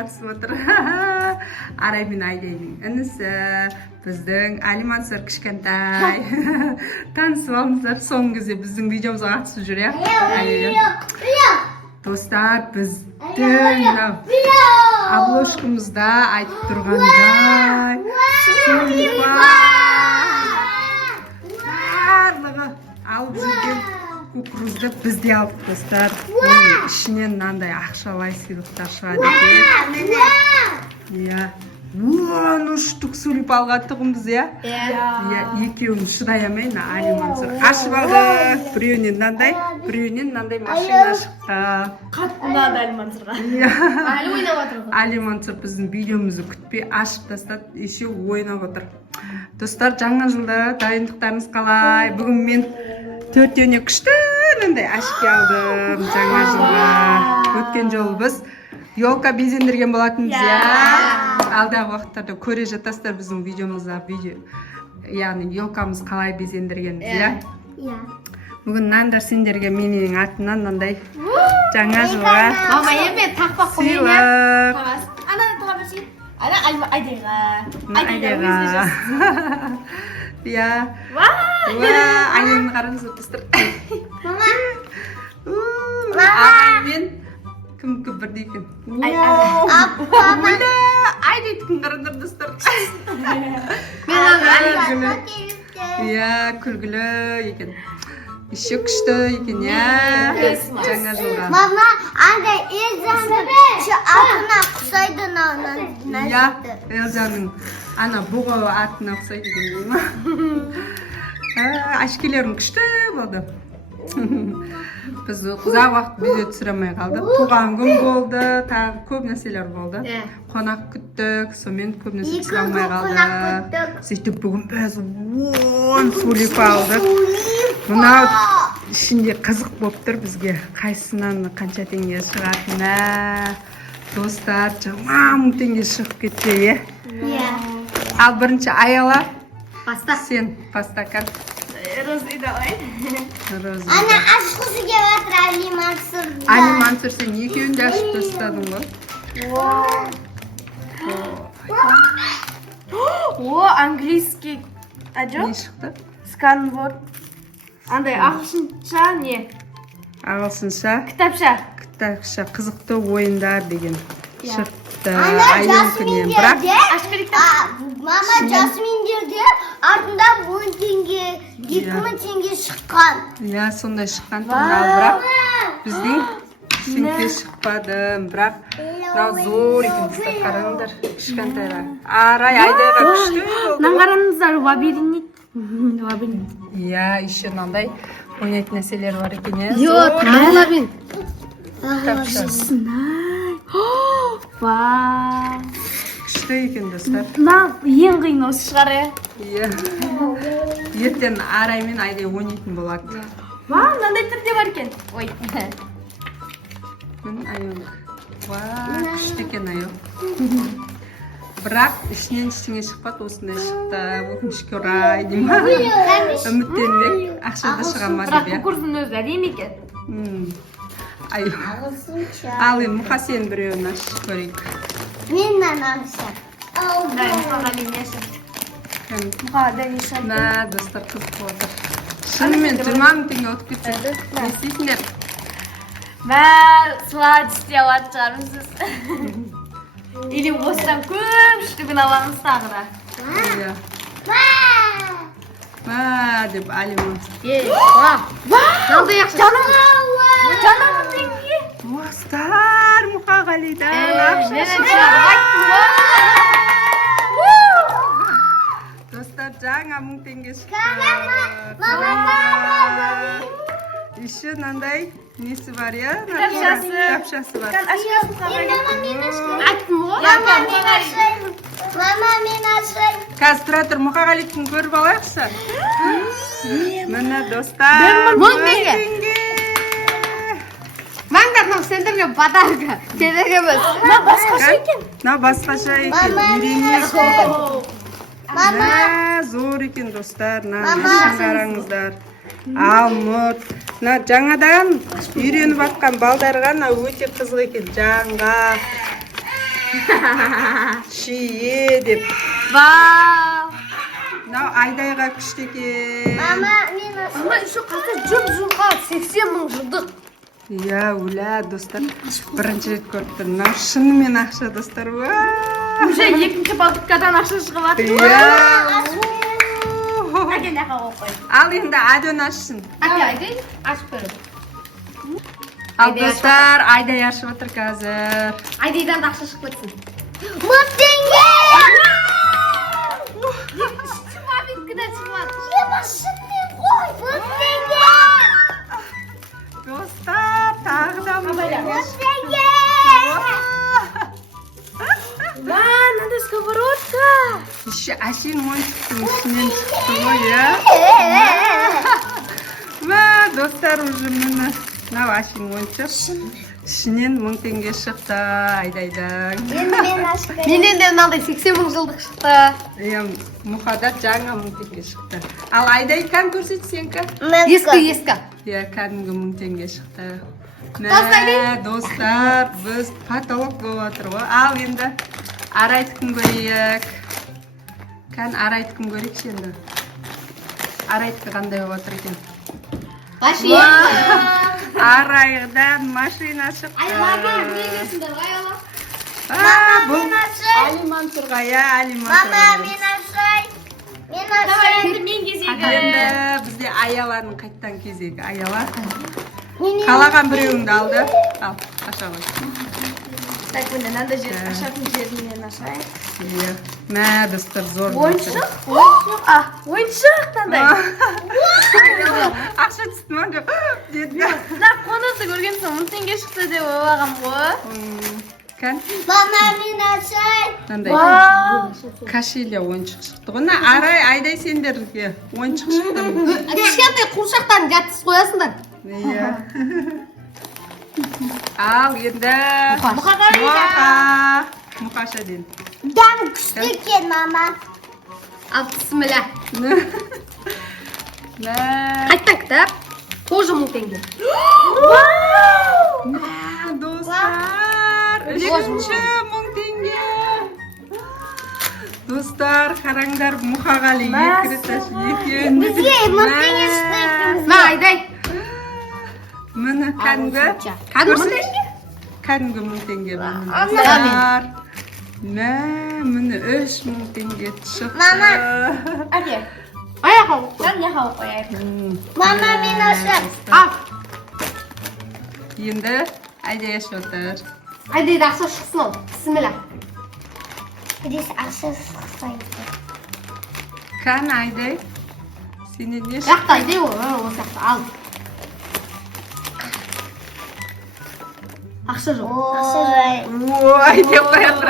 қатысып отыр. Арай мен Айдайдың інісі, біздің Алимансыр кішкентай. Танысып алдыңыздар, соңғы кезде біздің видеомызға қатысып жүр, иә? Достар, біздің обложкамызда айтып тұрғандай барлығы алып жүрген кукурузды бізде алдық, достар. Оның ішінен мынандай ақшалай сыйлықтар шығады екен. Иә. Ну штук сулип алғандығымыз, иә? Екеуіміз шыдай алмай, Алимансыр ашып алдық. Біреуінен мынандай машина шықты. Қатты ұнады Алимансырға. Әлі ойнап отыр. Алимансыр біздің видеомызды күтпей ашып тастады, еще ойнап отыр. Достар, жаңа жылда дайындықтарыңыз қалай? Бүгін мен төртеуіне күшті мынандай ашып алдым жаңа жылға. Өткен жолы біз елка безендірген болатынбыз, иә? Алдағы уақыттарда көре жатасыздар біздің видеомызда, яғни елкамыз қалай безендіргенбіз, иә? Бүгін мынандар сендерге менің атымнан мынандай жаңа жылға Мама, еме тақпақ қойын, иә? Ана тұға берсейін. Ана Айдайға. Иә. Айдайын қараңыз өтістір. Аймен кім бірдей екен. Айдайдың қараңдар, достар. Иә, күлгілі екен. Еще күшті екен, иә? Жаңа жылға. Мама, андай Эльзаның атына құсайды науынан. Иә, Эльзаның ана бұғы атына құсайды екен, дейм ма? Ашкелерің күшті болды. Біз ұзақ уақыт видео түсіре алмай қалдық. Туған күн болды, тағы көп нәрселер болды. Қонақ күттік, сонымен көп нәрсе түсіре алмай қалдық. Сөйтіп бүгін біз 10 сулип алдық. Мынау ішінде қызық болып тұр бізге. Қайсынан қанша теңге шығатыны. Достар, 20 теңге шығып кетті, е? Ал бірінші Аяла, сен пастакан. Розы давай. Ана ашқысы кеп жатыр Алимансыр. Алимансыр, сен екеуін де ашып тастадың ғой. О, английский. Не шықты? Сканворд. Андай ағылшынша не? Ағылшынша Кітапша. Қызықты ойындар деген шықты. Жасминдерде, мама, Шынымен? жасминдерде артында 10 теңге, 2000 теңге шыққан. Иә, сондай шыққан тұмырал, бірақ біздің сенке шықпады. Бірақ мынау зор екен, бізді қараңдар, кішкентайлар. Арай, Айдайға күшті болды. Мынаны қараңыздар, лабиринт. Иә, еще мынандай ойнайтын нәрселер бар екен, иә? лабиринт. Вау. Күшті екен, достар. Ең қиын осы шығар, Иә. Ертең Арай мен Айдай ойнайтын болады. Мынандай түрде бар екен. Ой. Күшті екен аяқ. Бірақ ішінен ештеңе шықпады, осындай шықты. Өкінішке орай, дейм ма? Үміттенбек, ақшада шыға ма деп, Бірақ кукурудың өзі әдемі екен. Ал мұқа сен біреуін ашып көрейік. Мен нанамсам. Мұқаға деймеші. Мұқаға деймеші. Достар қызық болды. Шынымен 20 теңге отып кетсе. Не істейсіңдер? Слади істей алады шығармыз. Или осыдан көпшілігін аламыз тағы да. Деп Алиман. Жаным теңге. Достар, Мұқағалидан Достар, жаңа 1000 теңге шықты. Еще мынандай несі бар, иә? Кітапшасы бар. Мама, мен ашайын. Қазір тұра тұр, Мұқағалидің көріп алайықшы. Мына достар, 1000 теңге. Маңдар, сендерге подарка. Керегіміз. Басқаша екен. Басқаша екен. Мама, зор екен, достар. Қараңыздар. Алмұт. Жаңадан үйреніп атқан балдарға өте қызық екен. Жаңға Шие деп. Vau. Мынау Айдайға күшті екен. Мама, мен Ama şu kasa cım-cımqa 80 мың жылдық. Иә, уля, достар. Бірінші рет көріп тұрмын. Мынау шынымен ақша, достар. Уже екінші балдыққадан ақша шығып жатыр. Иә. Әкел аға оқой. Ал енді Аден ашсын. Әке Айдай ашып көріп. Ал достар, Айдай ашып отыр қазір. Айдайдан да ақша шығып кетсін. 1000 теңге! Маминкіден шығып жатыр. Ема, шынымен қой! 1000 теңге! Достар, тағы да 1000 теңге! Вау, надо сковородка. Еще әшейін ойыншықтың ішінен шықты ғой, иә? Ма, достар, уже міне. Мынау әшейін ойыншық. Ішінен 1000 теңге шықты Айдайдан. Мен ашып Менен де мынандай 80 мың жылдық шықты. Мұқада жаңа 1000 теңге шықты. Ал Айдай кән көрсет сенкі? Ескі. Иә, кәдімгі 1000 теңге шықты. Достар, достар, біз потолок болып отыр ғой. Ал енді Арайдікін көрейік. Кән Арайдікін көрейікші енді. Арайдікі қандай болып отыр екен? Арайдан машина шықты. Бұл Али Мансұрға, иә, Али Мансұрға. Мама, мен ашай. Мен ашай. Енді мен кезегі. Енді бізде аяланың қайттан кезегі. Аяла. Қалаған біреуіңді алды. Ал, аша ғой. Так, міне мынандай жер ашатын жерінен ашайын. Иә. Мә, достар, зор. Ойыншық? Ойыншық қандай? Ақша түсті ма жоқ? Деді. Мына қонысы көрген соң 1000 теңге шықты деп ойлағам ғой. Кән? Мама, мен ашай. Мынандай кашеля ойыншық шықты ғой. Айдай сендерге ойыншық шықты. Кішкентай қуыршақтарын жатсыз қоясыңдар. Иә. Ал енді мұқаша ден. Дәм күшті екен, мама. Ал бісміллә. Мә, Қайттан кітап. Тоже 1000 теңге. достар, үшінші 1000 теңге. Достар, қараңдар, Мұқағали екі рет екен. Бізге 1000 теңге шықты екенбіз. Ма, Айдай. Міне кәдімгі. Кәдімгі 1000 теңге. Достар. Мә, міне 3000 теңге шықты. Мама. Әке. Аяқа оқыған, яқа оқыяйық. Мама, мен ашай. Ал. Енді Айдай ашып отыр. Айдайда ақша шықсын ол. Бісміллә. Бірес ақша шықсайды. Кән Айдай. Сенен не шықты? Жақта Айдай ол, ол сияқты. Ал. Ақша жоқ. Ақша жай. Ой, деп қоятыр.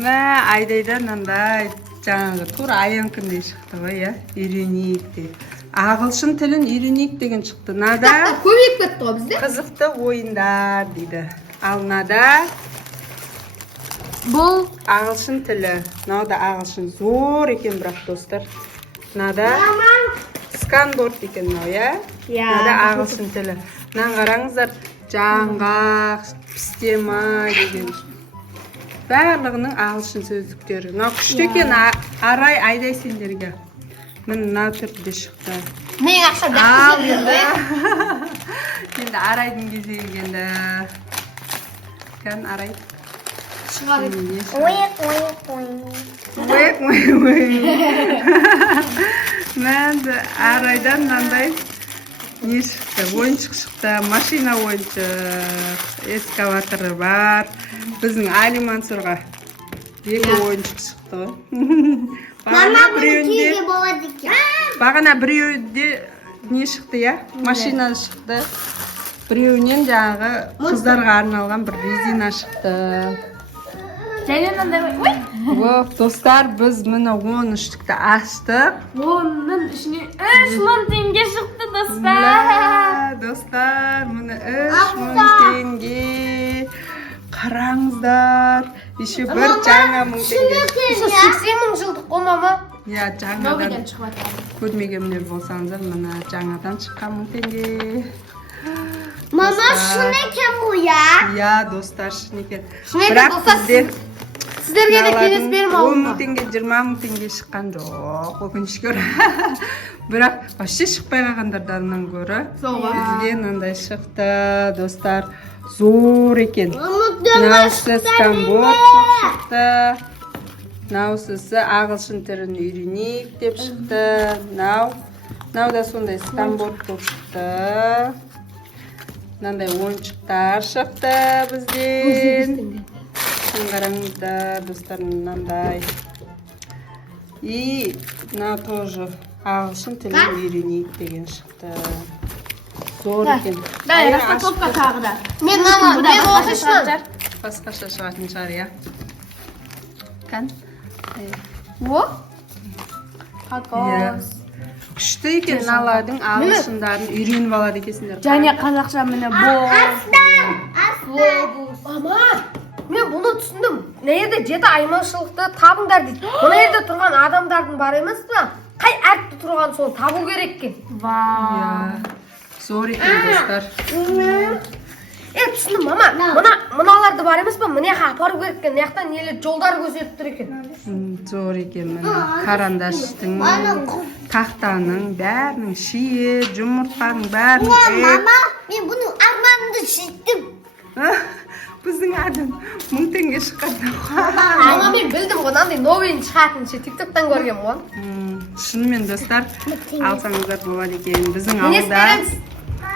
Мә, Айдайдан мынандай жаңағы тура аянкіндей шықты ғой, иә? Үйренейік деп. Ағылшын тілін үйренейік деген шықты. Нада Көбейіп кетті ғой бізде. қызықты ойындар дейді. Ал нада Бұл ағылшын тілі. Мынау да ағылшын зор екен бірақ достар. Нада сканборд екен мынау, иә? Нада ағылшын тілі. Мынаны қараңыздар. Жаңғақ, пістема деген. Барлығының ағылшын сөздіктері. Мынау күшті екен Айдай сендерге. Мына түрде шықты. мен ақша Ал жақсы енді. жерде. Енді Арайдың кезегі келді. Кән Арай. Шығар еді. Ойық, ойық, ойық. Ой. Мәнді Арайдан мынандай не шықты? Ойыншық шықты. Машина ойыншық. Эскаваторы бар. Біздің Али Мансұрға екі ойыншық шықты ғой. Мама, бұл кейге болады екен. Бағана біреуде не шықты, иә? Машина шықты. Біреуінен жаңағы қыздарға арналған бір резина шықты. Және мынандай ой. Достар, біз міне 13-тікті аштық. Оның ішіне 3000 теңге шықты достар. Достар, міне 3000 теңге. Қараңыздар. Еще бір жаңа 1000 теңге. 80 мың жылдық қой мама. Иә, жаңадан шығып жатыр. көрмегендер болсаңыздар, міне жаңадан шыққан 1000 теңге. Мама, Mama şu ne ki bu ya? Ya dostlar şunu eкен. Şunu eкен, Бірақ достар, біздер Sizlerge de kеңес берем 10 алдым. мың теңге 20 мың теңге шыққан жоқ өкінішке орай. Бірақ вообще шықпай қалғандардан гөрі бізге мынандай шықты достар, зор екен. Мынаусы скамбот шықты, мынаусы ағылшын тілін үйренейік деп шықты, мынау да сондай скамбот болып шықты. Мынандай ойыншықтар шықты бізден. Қараңыздар достар, мынандай. И мына тоже ағылшын тілін үйренейік деген шықты. Зор екен. Да, распаковка тағы да. Мен мама, мен оқышмын. Басқаша шығатын шығар, я. Кән? О? Қағаз. Күшті екен, мыналардың ағылшындарын үйреніп алады екенсіңдер. Және қазақша міне бол. Мама, мен бұны түсіндім. Мына жерде жеті айырмашылықты табыңдар дейді. Мына жерде тұрған адамдардың бар емес пе? Қай әріпте тұрған соны табу керек екен. Вау. Зор екен достар. Түсіндім, мама. Мыналарды бар емес пе? Мына жаққа апару керек екен. Мына жақта нелер жолдар көзетіп тұр екен. Зор екен, міне қарандаштың, тақтаның, бәрінің шие, жұмыртқаның бәрінің. Mama, ben bunu armağanında şiştim. Біздің адам 1000 теңге шыққанда. Мама, мен білдім ғой, мынандай новин шығатын ше, тиктоктан көргенмін ғой. Шынымен достар, алсаңыздар болады екен. Біздің ауылда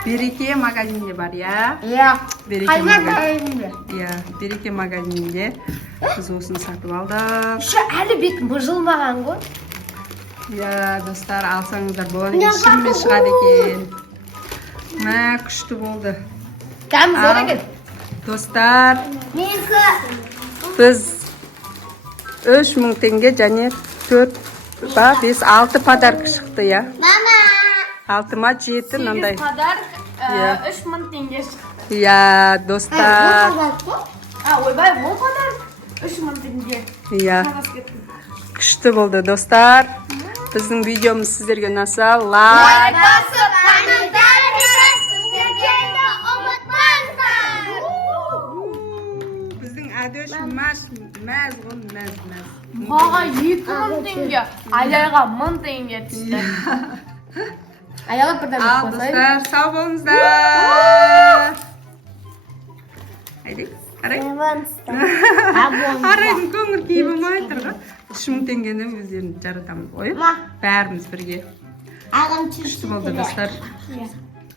Береке магазинде бар, я? Иә. Береке магазинде. Иә, Береке магазинде біз осыны сатып алдық. Еще әлі бет мұжылмаған ғой. Иә, достар, алсаңыздар болады екен. Шынымен шығады екен. Мә, күшті болды. Дәмі зор екен. Достар, Neyse. біз 3000 теңге және 4-5-6 подарка шықты, я? Mama. 6-ма 7 мынандай. Подарок Иә. 3000 теңге шықты. Иә, достар. Ойбай, ол подарок 3000 теңге. Иә. Күшті болды, достар. Біздің видеомыз сіздерге ұнаса, лайк. Basıp kanalda sizlerge unutmayın. Біздің әдеш мәз ғын, мәз. Баға 2000 теңге, айдайға 1000 теңге түсті. Аялап бірден Ал, достар, сау болыңыздар. Айдек, қарай. Арайдың көңір кейі болмай тұрға. 3000 теңгені өздерін жаратамыз ғой. Бәріміз бірге. Ağam Күшті болды, достар.